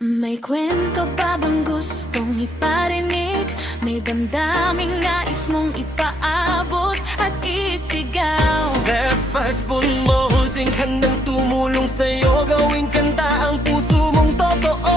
May kwento ba bang gustong iparinig? May damdaming nais mong ipaabot at isigaw. Steadfast bulmosing, handang tumulong sa'yo, gawing kanta ang puso mong totoo.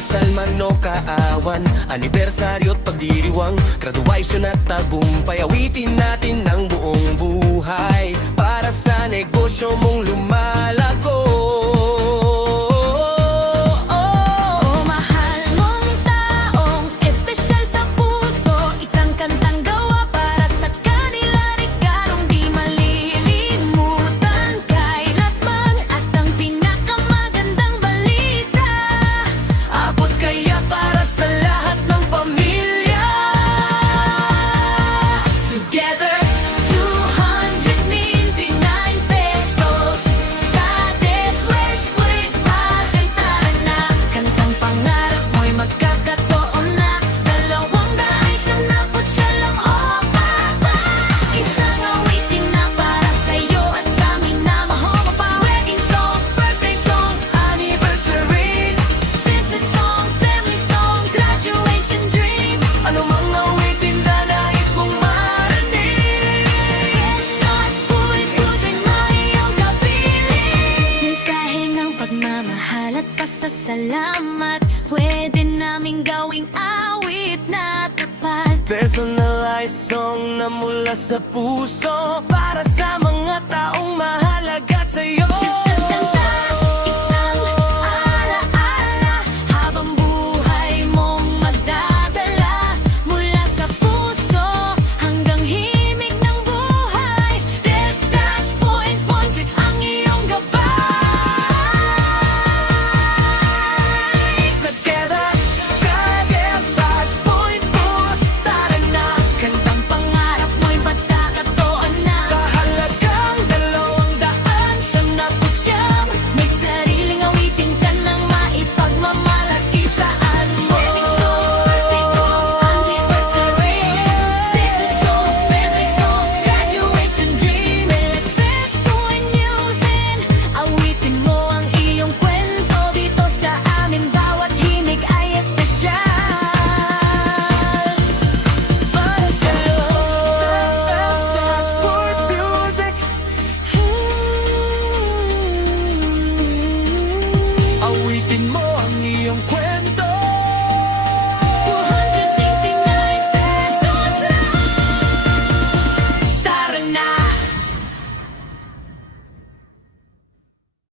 Kasalman o kaawan, anibersaryo't pagdiriwang, graduation at tagumpay, awitin natin ng buong buhay para sa negosyo mong lumalago. O mahal mong taong espesyal sa puso, isang kantang gawa para sa kanila, regalong di malilimutan kailanman, at ang pinakamagandang balita. Abot kaya para sa lahat ng pamilya. Together, 299 pesos. Sa Death Wish with Pasentara na. Kantang pangarap mo'y magkakataon na. 299 lang o papa. Isang awitin na para sa'yo at sa amin na mahoma pa. Wedding song, birthday song, Anniversary, business song, family song, graduation dream. ano mang awitin na nais mong marinig. Stars, puwit-putin mo iyong kapiling. Mensaheng ang pagmamahal at pasasalamat, pwede naming gawing awit na tapat. Personalized song na mula sa puso, para sa mga taong mahalaga sa'yo.